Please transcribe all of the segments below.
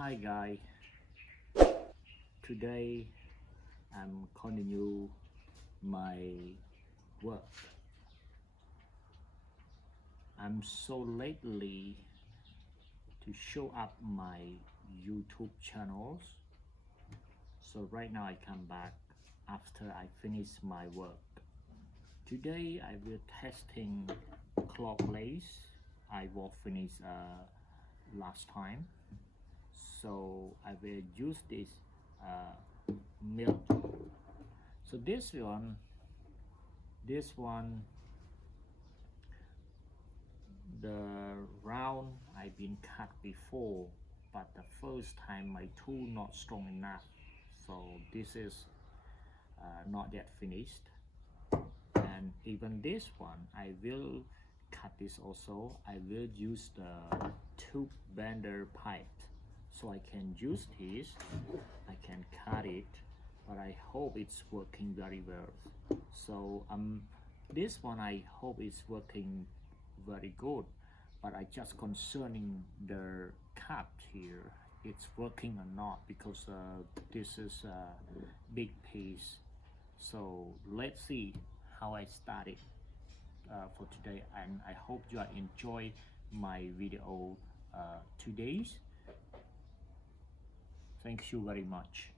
Hi guys, today I'm continue my work. I'm so lately to show up my YouTube channels. So right now I come back after I finish my work. Today I will testing clock lace. I will finish last time. So I will use this milk. So this one, the round I've been cut before, but the first time my tool not strong enough. So this is not yet finished. And even this one, I will cut this also. I will use the tube bender pipe. So I can use this, I can cut it, but I hope it's working very well. So this one I hope it's working very good, but I just concerning the cut here, it's working or not, because this is a big piece. So let's see how I started for today, and I hope you enjoy my video today. Thank you very much.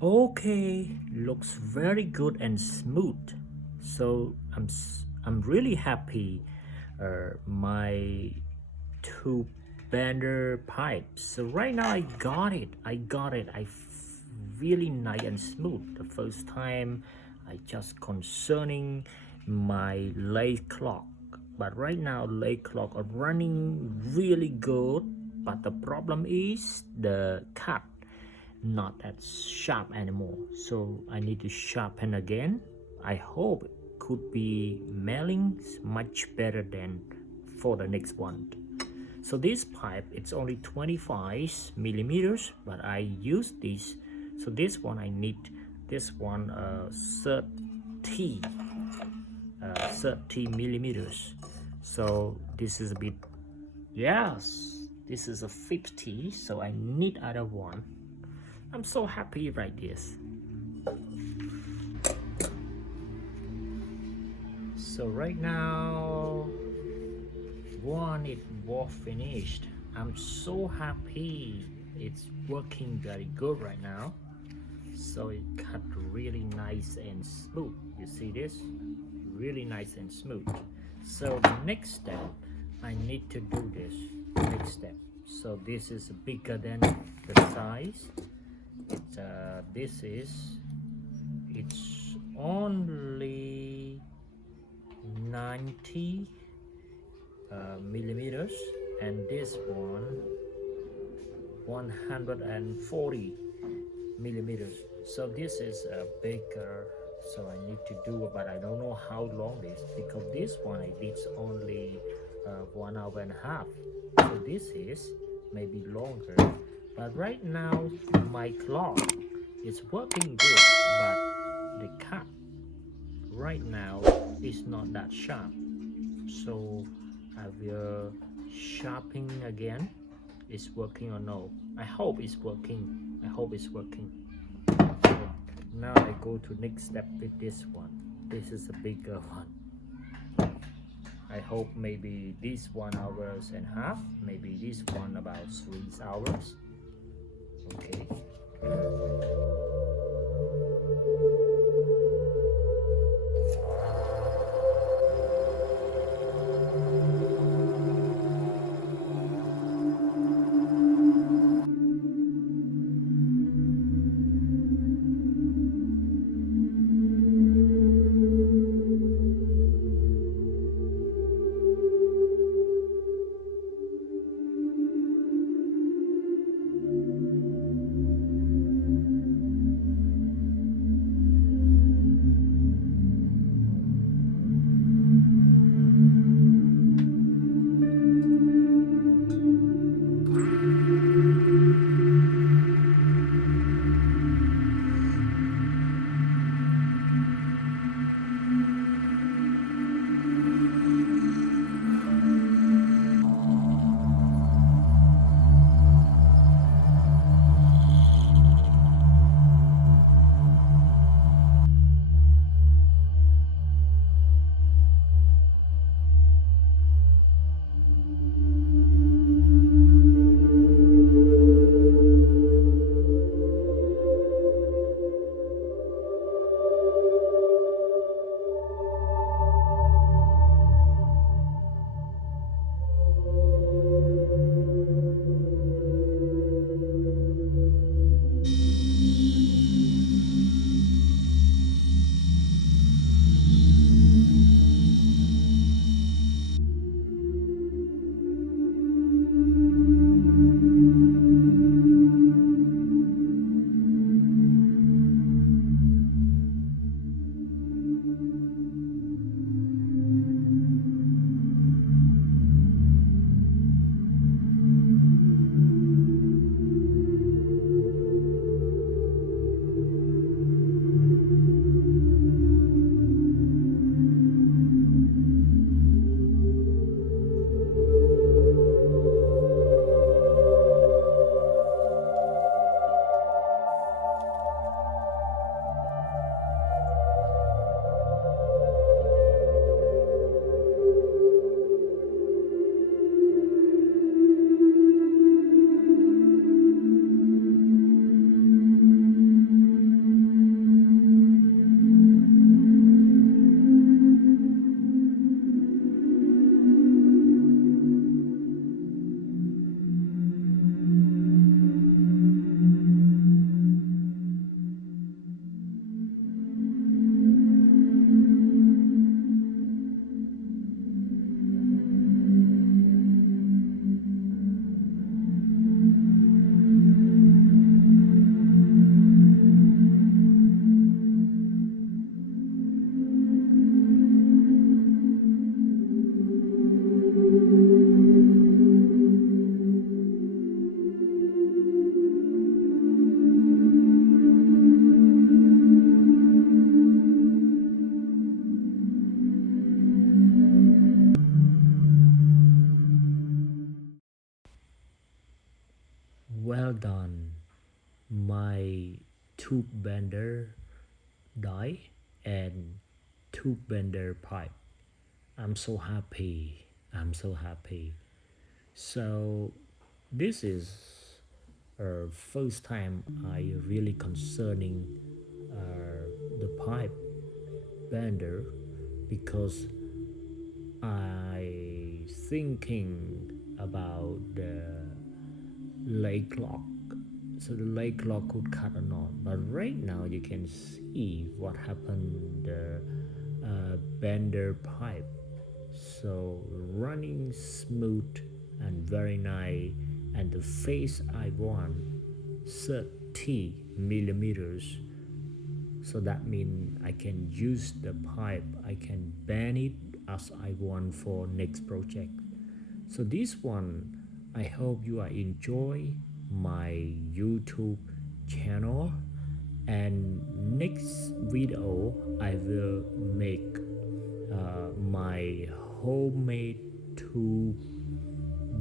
Okay, looks very good and smooth. So I'm really happy. My two bender pipes. So right now I got it. Really nice and smooth. The first time I just concerning my lathe clock, but right now lathe clock are running really good. But the problem is the cut not as sharp anymore, so I need to sharpen again. I hope it could be mailing much better than for the next one. So this pipe, it's only 25 millimeters, but I use this. So this one I need this one 30 millimeters. So this is a bit, yes, this is a 50, so I need other one. I'm so happy right this. So right now one it was finished. I'm so happy. It's working very good right now. So it cut really nice and smooth. You see this? really nice and smooth. So the next step, I need to do this next step. So this is bigger than the size. It's only 90 millimeters, and this one 140 millimeters. So this is a bigger, so I need to do, but I don't know how long this, because this one I did only 1 hour and a half, so this is maybe longer. But right now my clock is working good, but the cut right now is not that sharp, so I will sharpen again. It's working or no? I hope it's working. I hope it's working. So now I go to next step with this one. This is a bigger one. I hope maybe this 1 hours and a half, maybe this one about 3 hours. Okay. Well done. My tube bender die and tube bender pipe. I'm so happy. I'm so happy. So this is first time I really concerning the pipe bender because I thinking about the lathe clock. So the lathe clock could cut or not, but right now you can see what happened the bender pipe. So running smooth and very nice, and the face I want 30 millimeters, so that means I can use the pipe, I can bend it as I want for next project. So this one, I hope you are enjoy my YouTube channel, and next video I will make my homemade tube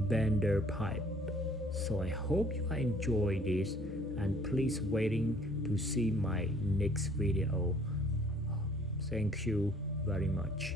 bender pipe. So I hope you enjoy this, and please waiting to see my next video. Thank you very much.